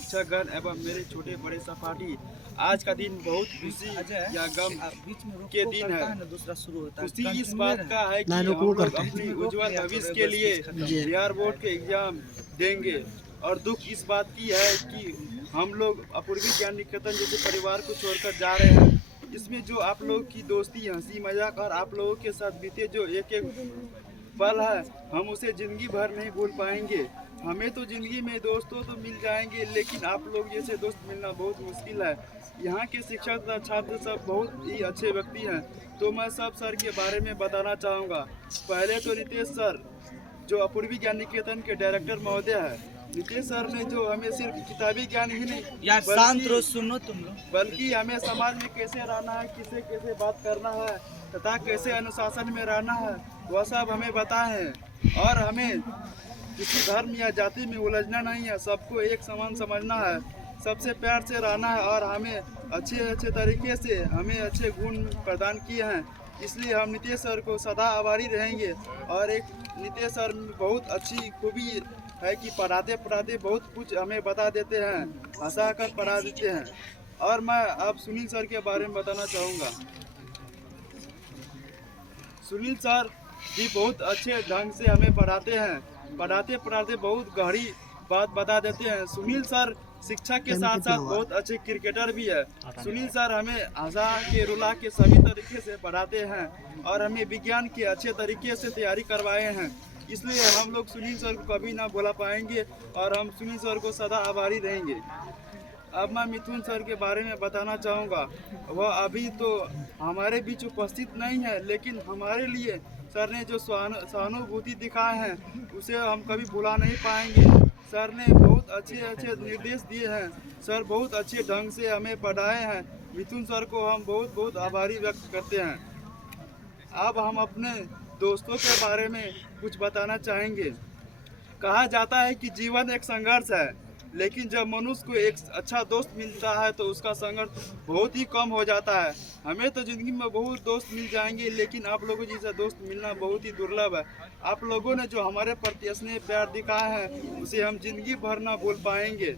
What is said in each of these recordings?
शिक्षकगण एवं मेरे छोटे बड़े सहपाठी, आज का दिन बहुत खुशी या गम के दिन है। खुशी इस बात का है कि हम लोग अपनी उज्जवल भविष्य के लिए बिहार बोर्ड के एग्जाम देंगे, और दुख इस बात की है कि हम लोग अपूर्वी ज्ञान निकेतन जैसे परिवार को छोड़कर जा रहे हैं। इसमें जो आप लोगों की दोस्ती, हंसी मजाक और आप लोगों के साथ बीते जो एक एक पल है, हम उसे ज़िंदगी भर नहीं भूल पाएंगे। हमें तो ज़िंदगी में दोस्तों तो मिल जाएंगे, लेकिन आप लोग जैसे दोस्त मिलना बहुत मुश्किल है। यहाँ के शिक्षक तथा छात्र सब बहुत ही अच्छे व्यक्ति हैं, तो मैं सब सर के बारे में बताना चाहूँगा। पहले तो नितेश सर, जो अपूर्वी ज्ञान निकेतन के डायरेक्टर महोदय है। नितेश सर ने जो हमें सिर्फ किताबी ज्ञान ही नहीं, यार शांत रहो, सुनो तुम लोग, बल्कि हमें समाज में कैसे रहना है, किसे कैसे बात करना है तथा कैसे अनुशासन में रहना है, वह सब हमें बताए हैं। और हमें किसी धर्म या जाति में उलझना नहीं है, सबको एक समान समझना है, सबसे प्यार से रहना है, और हमें अच्छे तरीके से हमें अच्छे गुण प्रदान किए हैं। इसलिए हम नितेश सर को सदा आभारी रहेंगे। और एक नितेश सर में बहुत अच्छी खूबी है कि पढ़ाते पढ़ाते बहुत कुछ हमें बता देते हैं, हंसा कर पढ़ा देते हैं। और मैं अब सुनील सर के बारे में बताना चाहूँगा। सुनील सर भी बहुत अच्छे ढंग से हमें पढ़ाते हैं, पढ़ाते पढ़ाते बहुत गहरी बात बता देते हैं। सुनील सर शिक्षा के साथ साथ बहुत अच्छे क्रिकेटर भी है। सुनील सर हमें हंसा के रुला के सभी तरीके से पढ़ाते हैं, और हमें विज्ञान के अच्छे तरीके से तैयारी करवाए हैं। इसलिए हम लोग सुनील सर को कभी ना भुला पाएंगे, और हम सुनील सर को सदा आभारी रहेंगे। अब मैं मिथुन सर के बारे में बताना चाहूँगा। वह अभी तो हमारे बीच उपस्थित नहीं है, लेकिन हमारे लिए सर ने जो सहानुभूति दिखाए हैं, उसे हम कभी भुला नहीं पाएंगे। सर ने बहुत अच्छे निर्देश दिए हैं, सर बहुत अच्छे ढंग से हमें पढ़ाए हैं। मिथुन सर को हम बहुत आभारी व्यक्त करते हैं। अब हम अपने दोस्तों के बारे में कुछ बताना चाहेंगे। कहा जाता है कि जीवन एक संघर्ष है, लेकिन जब मनुष्य को एक अच्छा दोस्त मिलता है तो उसका संघर्ष बहुत ही कम हो जाता है। हमें तो ज़िंदगी में बहुत दोस्त मिल जाएंगे, लेकिन आप लोगों जैसा दोस्त मिलना बहुत ही दुर्लभ है। आप लोगों ने जो हमारे प्रति स्नेह प्यार दिखाया है, उसे हम जिंदगी भर ना भूल पाएंगे।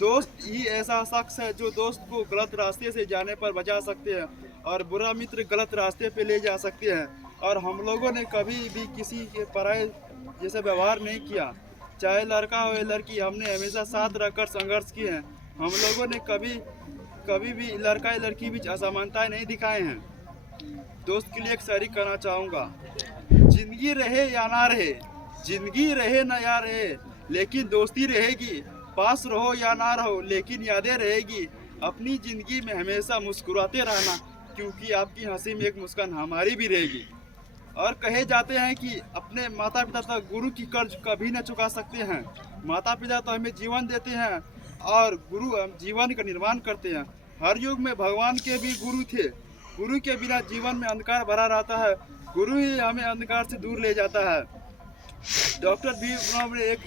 दोस्त ही ऐसा शख्स है जो दोस्त को गलत रास्ते से जाने पर बचा सकते हैं, और बुरा मित्र गलत रास्ते पे ले जा सकते हैं। और हम लोगों ने कभी भी किसी के पराये जैसे व्यवहार नहीं किया, चाहे लड़का हो या लड़की, हमने हमेशा साथ रहकर संघर्ष किए हैं। हम लोगों ने कभी भी लड़का या लड़की बीच असमानताएं नहीं दिखाए हैं। दोस्त के लिए एक शायरी करना चाहूँगा। जिंदगी रहे या ना रहे, जिंदगी रहे ना या रहे, लेकिन दोस्ती रहेगी। पास रहो या ना रहो, लेकिन यादें रहेगी। अपनी जिंदगी में हमेशा मुस्कुराते रहना, क्योंकि आपकी हंसी में एक मुस्कान हमारी भी रहेगी। और कहे जाते हैं कि अपने माता पिता तक गुरु की कर्ज कभी न चुका सकते हैं। माता पिता तो हमें जीवन देते हैं, और गुरु जीवन का निर्माण करते हैं। हर युग में भगवान के भी गुरु थे। गुरु के बिना जीवन में अंधकार भरा रहता है, गुरु ही हमें अंधकार से दूर ले जाता है। डॉक्टर भीमराव ने एक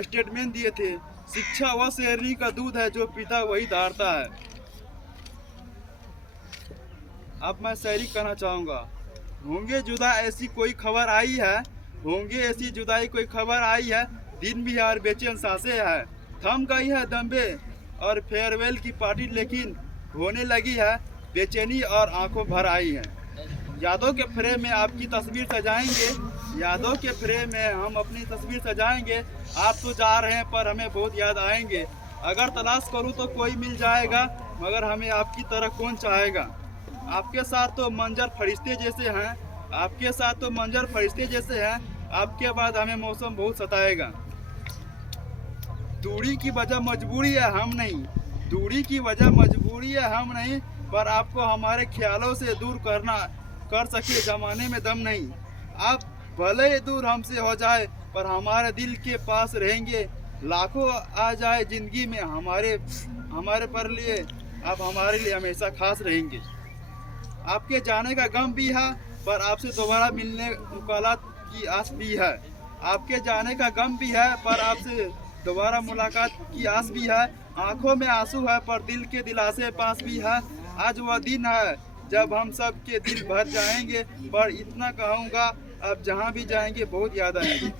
स्टेटमेंट दिए थे, शिक्षा वह शेरनी का दूध है जो पीता वही धारता है। अब मैं शायरी कहना चाहूँगा। होंगे जुदा ऐसी कोई खबर आई है, होंगे ऐसी जुदाई कोई खबर आई है, दिन भी यार बेचैन सांसें है। थम गई है दम्बे और फेयरवेल की पार्टी, लेकिन होने लगी है बेचैनी और आंखों भर आई है। यादों के फ्रेम में आपकी तस्वीर सजाएंगे, यादों के फ्रेम में हम अपनी तस्वीर सजाएंगे। आप तो जा रहे हैं पर हमें बहुत याद आएंगे। अगर तलाश करूं तो कोई मिल जाएगा, मगर हमें आपकी तरह कौन चाहेगा। आपके साथ तो मंजर फरिश्ते जैसे हैं, आपके साथ तो मंजर फरिश्ते जैसे हैं। आपके बाद हमें मौसम बहुत सताएगा। दूरी की वजह मजबूरी है हम नहीं, दूरी की वजह मजबूरी है हम नहीं, पर आपको हमारे ख्यालों से दूर कर सके जमाने में दम नहीं। आप भले ही दूर हमसे हो जाए, पर हमारे दिल के पास रहेंगे। लाखों आ जाए जिंदगी में हमारे पर लिए, आप हमारे लिए हमेशा खास रहेंगे। आपके जाने का गम भी है, पर आपसे दोबारा मिलने मुलाकात की आस भी है। आपके जाने का गम भी है, पर आपसे दोबारा मुलाकात की आस भी है। आंखों में आंसू है, पर दिल के दिलासे पास भी है। आज वह दिन है जब हम सब के दिल भर जाएंगे, पर इतना कहूँगा, अब जहाँ भी जाएंगे बहुत याद आएंगे।